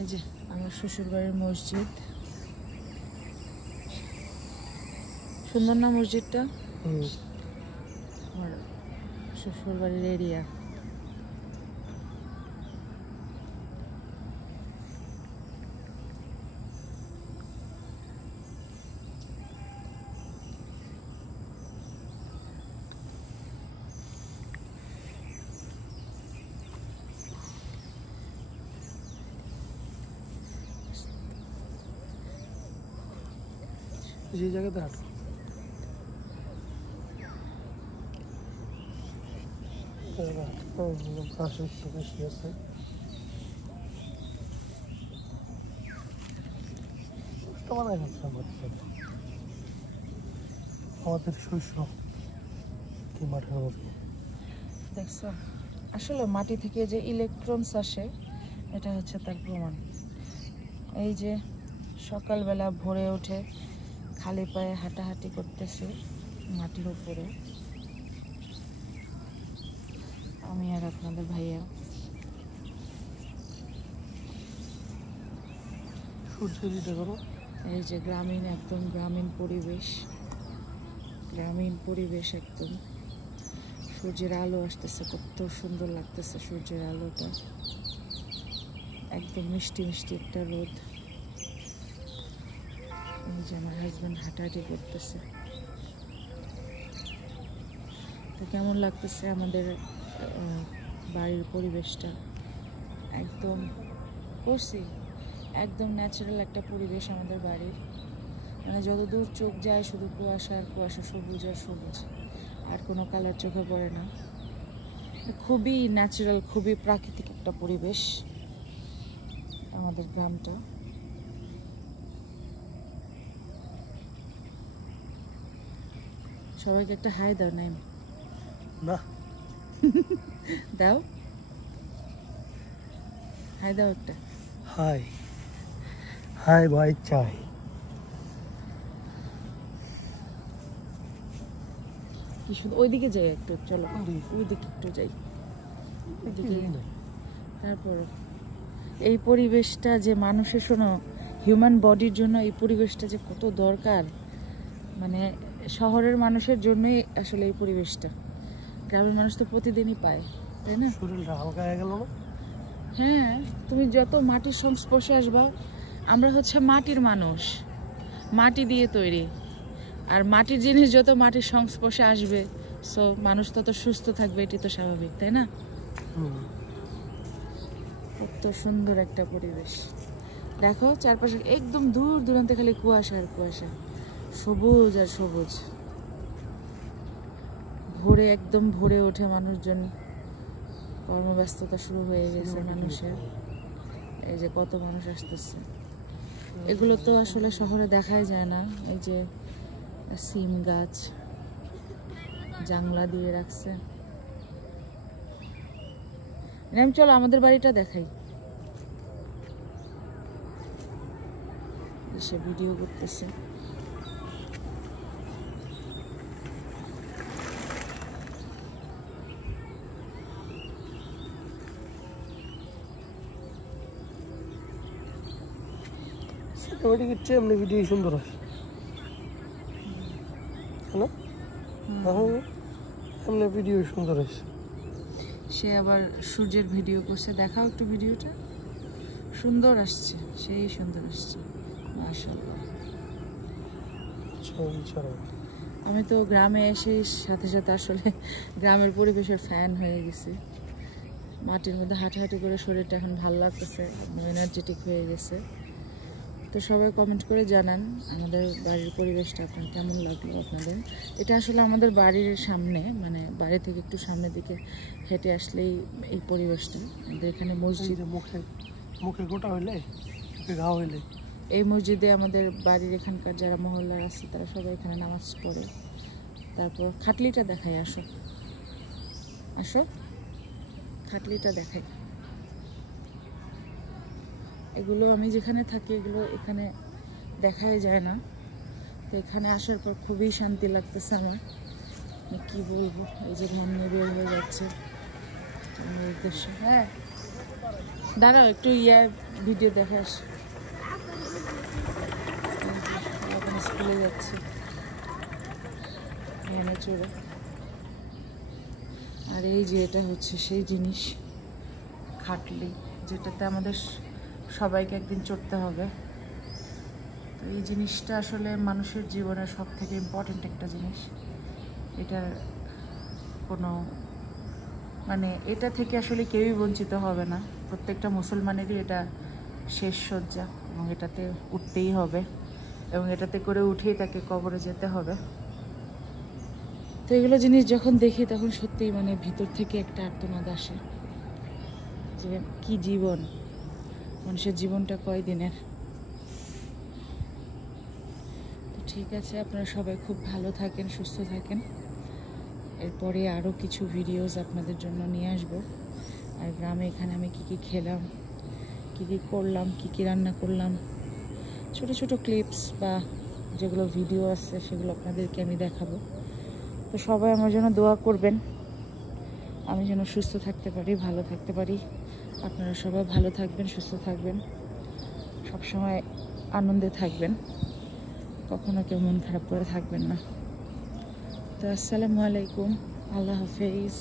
এই যে আমার শ্বশুর বাড়ির মসজিদ, সুন্দর না মসজিদটা? আমার শ্বশুর বাড়ির এরিয়া। যে জায়গাতে হাঁটো আমাদের শৈশব কি মাঠের মতো দেখছো, আসলে মাটি থেকে যে ইলেকট্রনস আসে এটা হচ্ছে তার প্রমাণ। এই যে সকালবেলা ভোরে উঠে খালি পায়ে হাঁটাহাঁটি করতেছি মাটির উপরে, আমি আর আপনাদের ভাইয়া। এই যে গ্রামীণ, একদম গ্রামীণ পরিবেশ, গ্রামীণ পরিবেশ একদম। সূর্যের আলো আসতেছে, কত সুন্দর লাগতেছে সূর্যের আলোটা, একদম মিষ্টি মিষ্টি একটা রোদ। এই যে আমার হাজব্যান্ড হাঁটাহাঁটি করতেছে। তো কেমন লাগতেছে আমাদের বাড়ির পরিবেশটা? একদম করছি, একদম ন্যাচারাল একটা পরিবেশ আমাদের বাড়ির। মানে যতদূর চোখ যায় শুধু কুয়াশা আর কুয়াশা, সবুজ আর সবুজ, আর কোনো কালার চোখে পড়ে না। খুবই ন্যাচারাল, খুবই প্রাকৃতিক একটা পরিবেশ আমাদের গ্রামটা। সবাইকে একটা হাই দাও। নাইম না দাও, হাই দাও একটা। হাই হাই ভাই চাই। কি সুন্দর, ওইদিকে যাই একটু, চলো ওইদিকে একটু যাই। তারপর এই পরিবেশটা যে মানুষের, শোনো, হিউম্যান বডির জন্য এই পরিবেশটা যে কত দরকার, মানে শহরের মানুষের জন্যই আসলে এই পরিবেশটা, গ্রামের মানুষ তো প্রতিদিনই পায়, তাই না? শরীরটা হালকা হয়ে গেল না? হ্যাঁ, তুমি যত মাটির সংস্পর্শে আসবা, আমরা হচ্ছে মাটির মানুষ, মাটি দিয়ে তৈরি, আর মাটির জিনিস যত মাটির সংস্পর্শে আসবে, সো মানুষ তত সুস্থ থাকবে, এটি তো স্বাভাবিক, তাই না? কত সুন্দর একটা পরিবেশ দেখো, চারপাশে একদম দূর দূরান্তে খালি কুয়াশা আর কুয়াশা, সবুজ আর সবুজ। ভোরে একদম ভোরে ওঠে মানুষজন, কর্মব্যস্ততা শুরু হয়ে গেছে মানুষের। এই যে কত মানুষ আসতেছে, এগুলো তো আসলে শহরে দেখাই যায় না। এই যে সিম গাছ জাংলা দিয়ে রাখছে। চলো আমাদের বাড়িটা দেখাই। এসে ভিডিও করতেছে। এমনি ভিডিও সুন্দর আসে, এমনি ভিডিও সুন্দর আসে। সে আবার সূর্যের ভিডিও করছে, দেখাও একটু ভিডিওটা, সুন্দর আসছে, সেই সুন্দর আসছে মাশাআল্লাহ। আমি তো গ্রামে এসে সাথে সাথে আসলে গ্রামের পরিবেশের ফ্যান হয়ে গেছি। মাটির মধ্যে হাঁটাহাঁটি করে শরীরটা এখন ভালো লাগতেছে, এনার্জেটিক হয়ে গেছে। তো সবাই কমেন্ট করে জানান আমাদের বাড়ির পরিবেশটা আপনার কেমন লাগলো আপনাদের। এটা আসলে আমাদের বাড়ির সামনে, মানে বাড়ি থেকে একটু সামনের দিকে হেঁটে আসলেই এই পরিবেশটা। আমাদের এখানে মসজিদ, মুখে গোটা হইলে ঘা হইলে এই মসজিদে আমাদের বাড়ির এখানকার যারা মহল্লার আছে তারা সবাই এখানে নামাজ পড়ে। তারপর খাটলিটা দেখাই, আসো আসো, খাটলিটা দেখাই। এগুলো আমি যেখানে থাকি এগুলো এখানে দেখাই যায় না, তো এখানে আসার পর খুবই শান্তি লাগতেছে আমার, কি বলবো। এই যে ধান নিয়ে বের হয়ে যাচ্ছে আমার উদ্দেশ্যে। হ্যাঁ দাঁড়াও একটু ভিডিও দেখাস। স্কুলে যাচ্ছে ভ্যানে চড়ে। আর এই যে এটা হচ্ছে সেই জিনিস, খাটলি, যেটাতে আমাদের সবাইকে একদিন চড়তে হবে। তো এই জিনিসটা আসলে মানুষের জীবনের সব থেকে ইম্পর্টেন্ট একটা জিনিস। এটার কোনো মানে এটা থেকে আসলে কেউই বঞ্চিত হবে না। প্রত্যেকটা মুসলমানেরই এটা শেষ সজ্জা, এবং এটাতে উঠতেই হবে, এবং এটাতে করে উঠেই তাকে কবরে যেতে হবে। তো এগুলো জিনিস যখন দেখি তখন সত্যিই মানে ভিতর থেকে একটা আর্তনাদ আসে যে কি জীবন, মানুষের জীবনটা কয়দিনের। তো ঠিক আছে, আপনারা সবাই খুব ভালো থাকেন, সুস্থ থাকেন। এরপরে আরও কিছু ভিডিওস আপনাদের জন্য নিয়ে আসবো। আর গ্রামে এখানে আমি কি কি খেলাম, কি কি করলাম, কি কি রান্না করলাম, ছোট ছোট ক্লিপস বা যেগুলো ভিডিও আছে সেগুলো আপনাদেরকে আমি দেখাবো। তো সবাই আমার জন্য দোয়া করবেন, আমি যেন সুস্থ থাকতে পারি, ভালো থাকতে পারি। আপনারা সবাই ভালো থাকবেন, সুস্থ থাকবেন, সবসময় আনন্দে থাকবেন, কখনো কেউ মন খারাপ করে থাকবেন না। তো আসসালামু আলাইকুম, আল্লাহ হাফেজ।